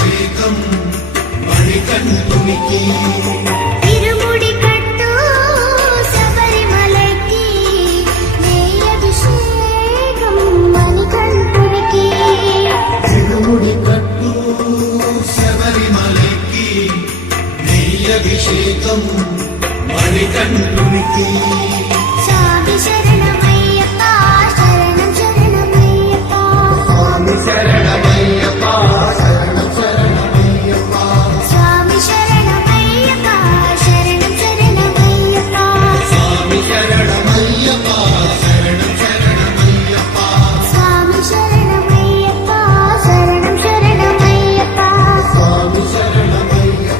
అభిషేకం మణికంఠునికి ఇరుముడి కట్టు శబరిమలకి నెయ్యభిషేకం మణికంఠునికి ఇరుముడి కట్టు శబరిమలకి నెయ్యభిషేకం మణికంఠునికి స్వామి శరణం